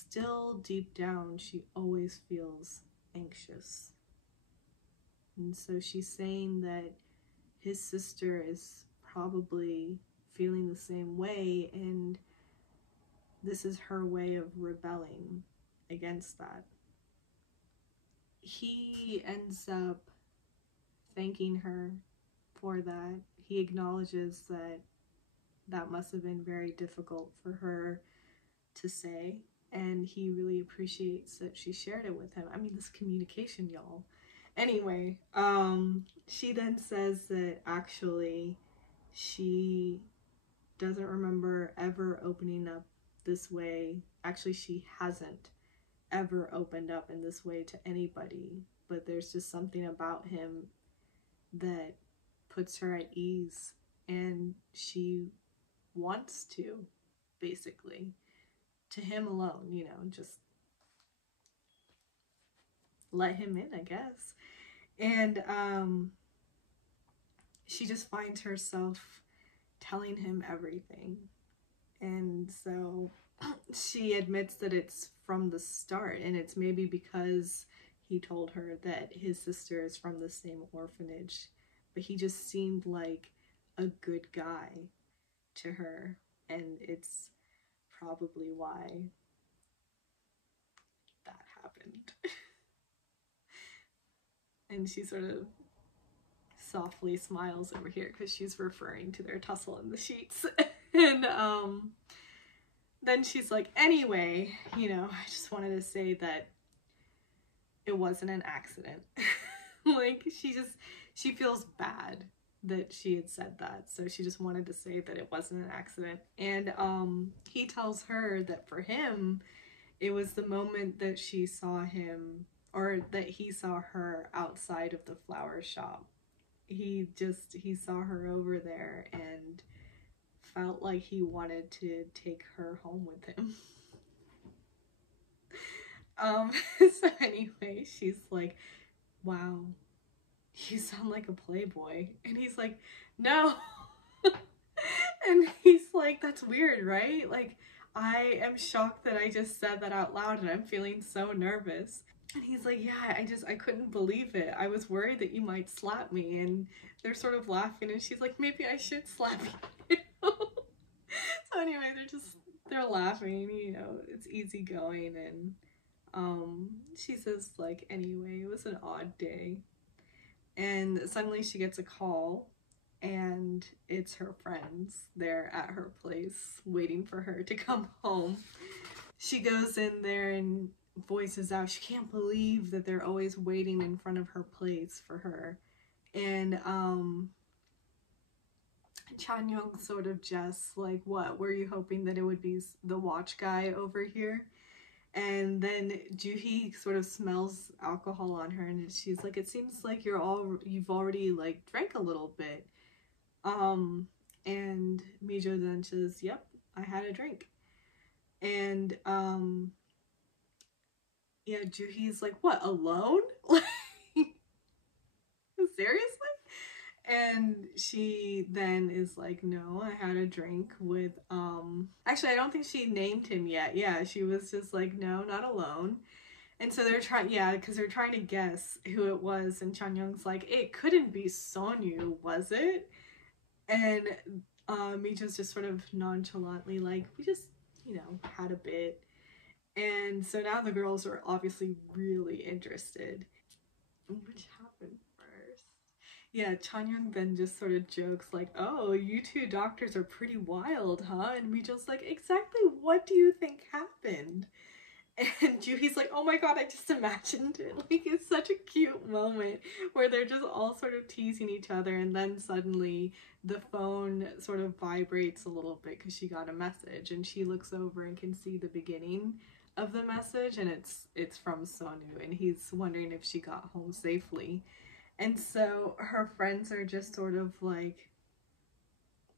still deep down, she always feels anxious. And so she's saying that his sister is probably feeling the same way, and this is her way of rebelling against that. He ends up thanking her for that. He acknowledges that that must have been very difficult for her to say, and he really appreciates that she shared it with him. I mean, this communication, y'all. Anyway, she then says that actually she doesn't remember ever opening up this way. Actually, she hasn't ever opened up in this way to anybody, but there's just something about him that puts her at ease, and she wants to, basically, to him alone, you know, just let him in, I guess. And she just finds herself telling him everything. And so she admits that it's from the start, and it's maybe because he told her that his sister is from the same orphanage, but he just seemed like a good guy to her, and it's probably why that happened. And she sort of softly smiles over here because she's referring to their tussle in the sheets. And then she's like, anyway, you know, I just wanted to say that it wasn't an accident. Like, she feels bad that she had said that, so she just wanted to say that it wasn't an accident. And he tells her that for him, it was the moment that she saw him, or that he saw her outside of the flower shop. He saw her over there and felt like he wanted to take her home with him. So anyway, she's like, wow, you sound like a playboy. And he's like, no. And he's like, that's weird, right? Like, I am shocked that I just said that out loud, and I'm feeling so nervous. And he's like, yeah, I couldn't believe it. I was worried that you might slap me. And they're sort of laughing, and she's like, maybe I should slap you. So anyway, they're laughing, you know, it's easygoing. And she says, like, anyway, it was an odd day. And suddenly she gets a call, and it's her friends. They're at her place waiting for her to come home. She goes in there and voices out she can't believe that they're always waiting in front of her place for her. And Chan-young sort of jests, like, what, were you hoping that it would be the watch guy over here? And then Joo-hee sort of smells alcohol on her, and she's like, it seems like you've already, like, drank a little bit. And Mijo then says, yep, I had a drink. And yeah, Joo-hee's like, what, alone? Like, seriously? And she then is like, no, I had a drink with, actually, I don't think she named him yet. Yeah, she was just like, no, not alone. And so they're trying, yeah, because they're trying to guess who it was. And Chan-young's like, it couldn't be Sonyu, was it? And Mijo's just sort of nonchalantly like, we just, you know, had a bit. And so now the girls are obviously really interested. Which happened first? Yeah, Chan-young then just sort of jokes like, oh, you two doctors are pretty wild, huh? And Mijo's like, exactly what do you think happened? And Joo-hee's like, oh my god, I just imagined it. Like, it's such a cute moment where they're just all sort of teasing each other, and then suddenly the phone sort of vibrates a little bit because she got a message, and she looks over and can see the beginning of the message, and it's from Sonyu, and he's wondering if she got home safely. And so her friends are just sort of like,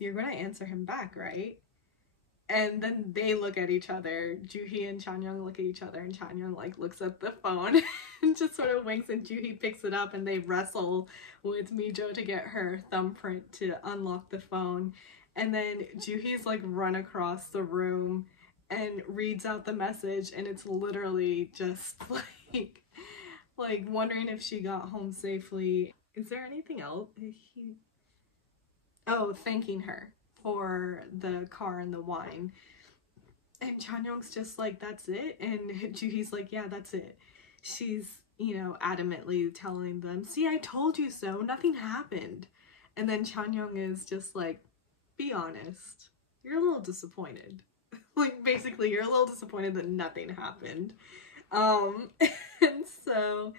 you're gonna answer him back, right? And then they look at each other. Joo-hee and Chan-young look at each other, and Chan-young like looks at the phone and just sort of winks, and Joo-hee picks it up, and they wrestle with Mijo to get her thumbprint to unlock the phone. And then Joo-hee's like run across the room and reads out the message, and it's literally just like wondering if she got home safely. Is there anything else? Oh, thanking her for the car and the wine. And Chanyoung's just like, that's it? And Juhi's like, yeah, that's it. She's, you know, adamantly telling them, see, I told you so, nothing happened. And then Chanyoung is just like, be honest, you're a little disappointed. Like, basically, you're a little disappointed that nothing happened. And so,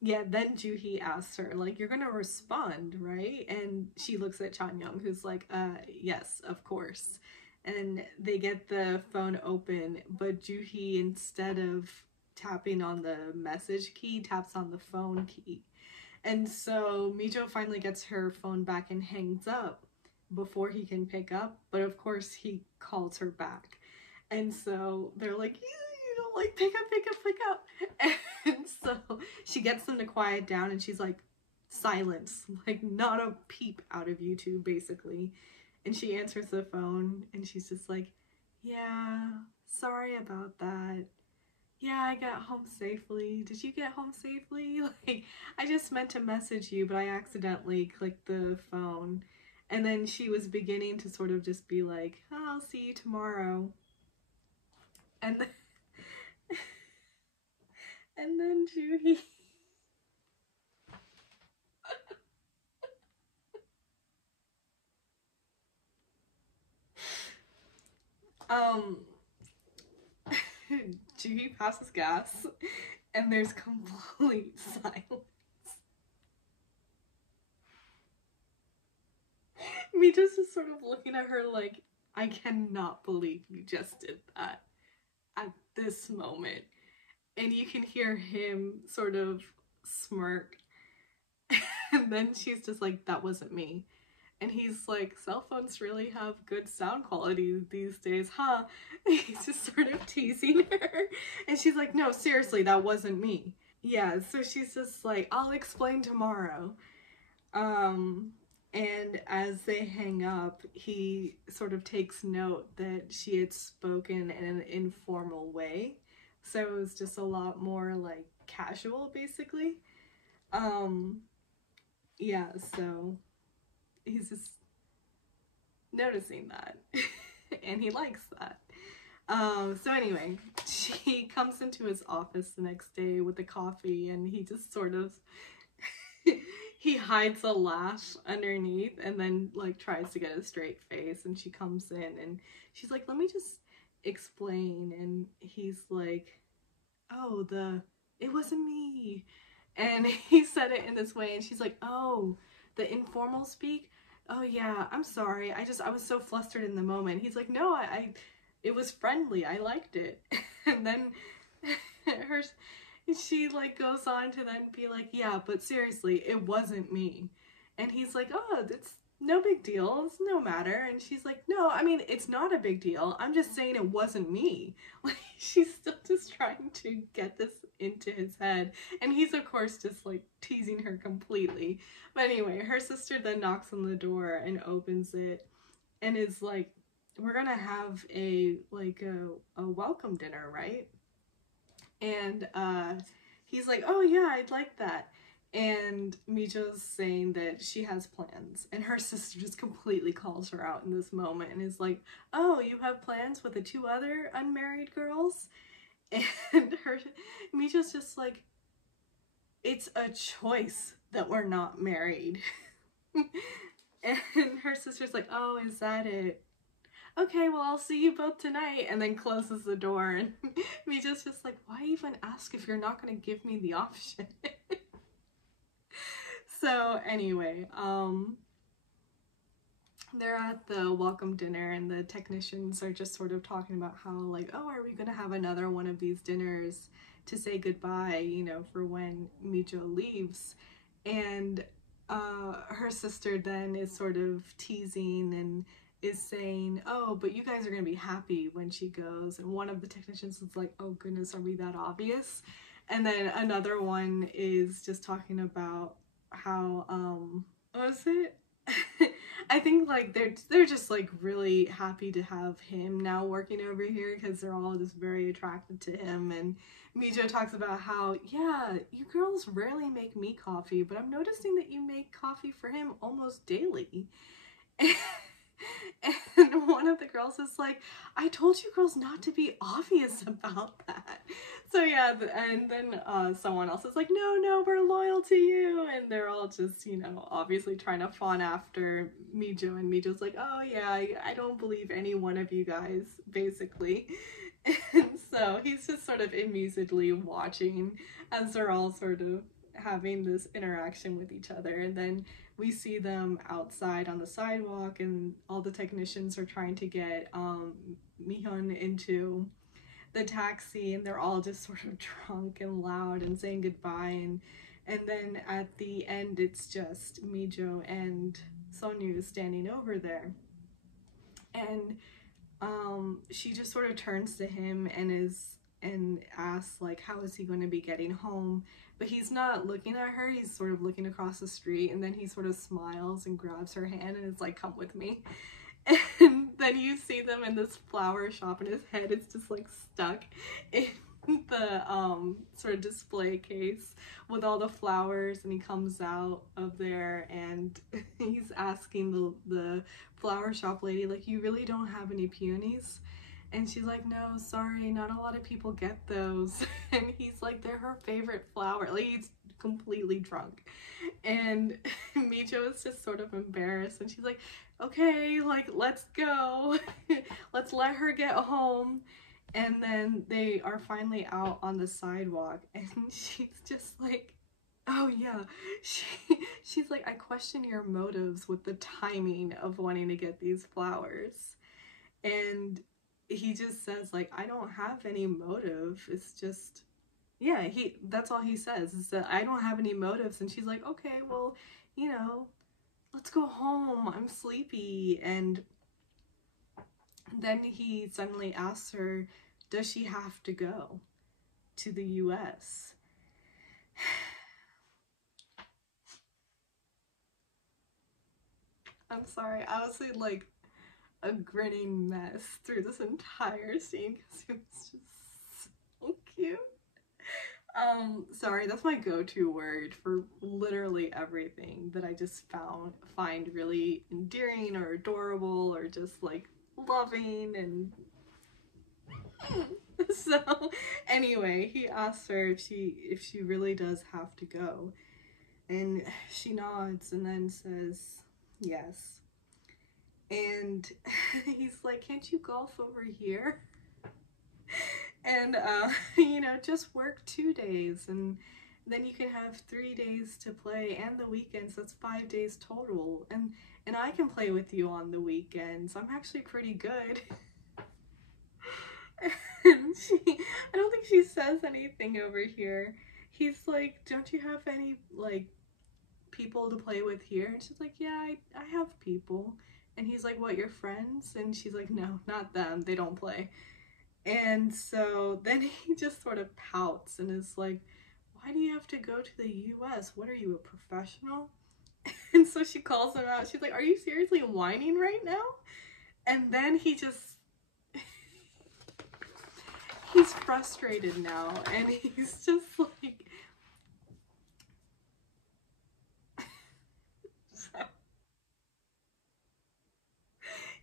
yeah, then Juhi asks her, like, you're gonna respond, right? And she looks at Chanyoung, who's like, yes, of course. And they get the phone open, but Juhi, instead of tapping on the message key, taps on the phone key. And so Mijo finally gets her phone back and hangs up before he can pick up, but of course he calls her back. And so they're like, you don't like pick up. And so she gets them to quiet down, and she's like, silence, like not a peep out of you two, basically. And she answers the phone, and she's just like, yeah, sorry about that. Yeah, I got home safely. Did you get home safely? Like, I just meant to message you, but I accidentally clicked the phone. And then she was beginning to sort of just be like, oh, I'll see you tomorrow. And then, and then Juhi Juhi passes gas, and there's complete silence. Mita's just sort of looking at her like, I cannot believe you just did that at this moment. And you can hear him sort of smirk. And then she's just like, that wasn't me. And he's like, cell phones really have good sound quality these days, huh? And he's just sort of teasing her. And she's like, no, seriously, that wasn't me. Yeah, so she's just like, I'll explain tomorrow. And as they hang up, he sort of takes note that she had spoken in an informal way. So it was just a lot more like casual, basically. Yeah, so he's just noticing that. And he likes that. So anyway, she comes into his office the next day with the coffee, and he just sort of he hides a laugh underneath, and then like tries to get a straight face. And she comes in and she's like, let me just explain. And he's like, oh, it wasn't me. And he said it in this way, and she's like, oh, the informal speak? Oh yeah, I'm sorry, I was so flustered in the moment. He's like, no, it was friendly, I liked it. And then she like goes on to then be like, yeah, but seriously, it wasn't me. And he's like, oh, it's no big deal, it's no matter. And she's like, no, I mean, it's not a big deal, I'm just saying it wasn't me. Like, she's still just trying to get this into his head, and he's of course just like teasing her completely. But anyway, her sister then knocks on the door and opens it, and is like, we're gonna have a welcome dinner, right? And he's like, oh yeah, I'd like that. And Mijo's saying that she has plans, and her sister just completely calls her out in this moment and is like, oh, you have plans with the two other unmarried girls? And Mijo's just like, it's a choice that we're not married. And her sister's like, oh, is that it? Okay, well, I'll see you both tonight. And then closes the door, and Mijo's just like, why even ask if you're not going to give me the option? So anyway, they're at the welcome dinner, and the technicians are just sort of talking about how like, oh, are we gonna have another one of these dinners to say goodbye, you know, for when Mijo leaves. And her sister then is sort of teasing and is saying, oh, but you guys are gonna be happy when she goes. And one of the technicians is like, oh goodness, are we that obvious? And then another one is just talking about how what was it? I think like they're just like really happy to have him now working over here because they're all just very attracted to him. And Mijo talks about how, yeah, you girls rarely make me coffee, but I'm noticing that you make coffee for him almost daily. And one of the girls is like, I told you girls not to be obvious about that. So yeah, and then someone else is like, no, we're loyal to you. And they're all just, you know, obviously trying to fawn after Mijo. And Mijo's like, oh yeah, I don't believe any one of you guys, basically. And so he's just sort of amusedly watching as they're all sort of having this interaction with each other. And then we see them outside on the sidewalk, and all the technicians are trying to get Mihyun into the taxi, and they're all just sort of drunk and loud and saying goodbye. And then at the end, it's just Mijo and Sonyu standing over there. And she just sort of turns to him and asks like, how is he going to be getting home? But he's not looking at her, he's sort of looking across the street, and then he sort of smiles and grabs her hand and is like, come with me. And then you see them in this flower shop, and his head is just like stuck in the sort of display case with all the flowers, and he comes out of there and he's asking the flower shop lady, like, you really don't have any peonies? And she's like, no, sorry, not a lot of people get those. And he's like, they're her favorite flower. Like, he's completely drunk. And Mijo is just sort of embarrassed. And she's like, okay, like, let's go. Let's let her get home. And then they are finally out on the sidewalk. And she's just like, oh yeah. She's like, I question your motives with the timing of wanting to get these flowers. And he just says like, I don't have any motive, it's just, yeah, that's all he says, is that I don't have any motives. And she's like, okay, well, you know, let's go home, I'm sleepy. And then he suddenly asks her, does she have to go to the US? I'm sorry, I was like a grinning mess through this entire scene because it was just so cute. Sorry, that's my go-to word for literally everything that I just find really endearing or adorable or just like loving. And so anyway, he asks her if she really does have to go, and she nods and then says yes. And he's like, can't you golf over here? And, you know, just work 2 days and then you can have 3 days to play and the weekends. That's 5 days total. And I can play with you on the weekends. I'm actually pretty good. And I don't think she says anything over here. He's like, don't you have any, like, people to play with here? And she's like, yeah, I have people. And he's like, what, your friends? And she's like, no, not them, they don't play. And so then he just sort of pouts and is like, why do you have to go to the US? What are you, a professional? And so she calls him out. She's like, are you seriously whining right now? And then he just, he's frustrated now. And he's just like,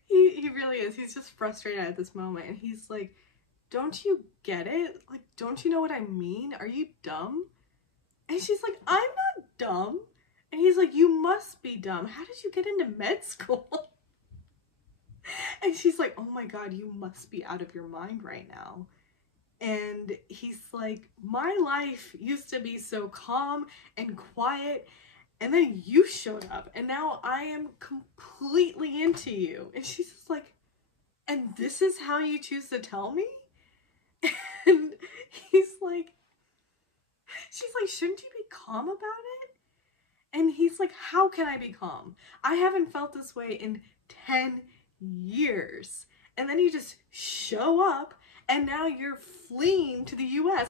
He really is. He's just frustrated at this moment. And he's like, don't you get it? Like, don't you know what I mean? Are you dumb? And she's like, I'm not dumb. And he's like, you must be dumb. How did you get into med school? And she's like, oh my God, you must be out of your mind right now. And he's like, my life used to be so calm and quiet, and then you showed up and now I am completely into you. And she's just like, and this is how you choose to tell me? And he's like, she's like, shouldn't you be calm about it? And he's like, how can I be calm? I haven't felt this way in 10 years. And then you just show up and now you're fleeing to the US.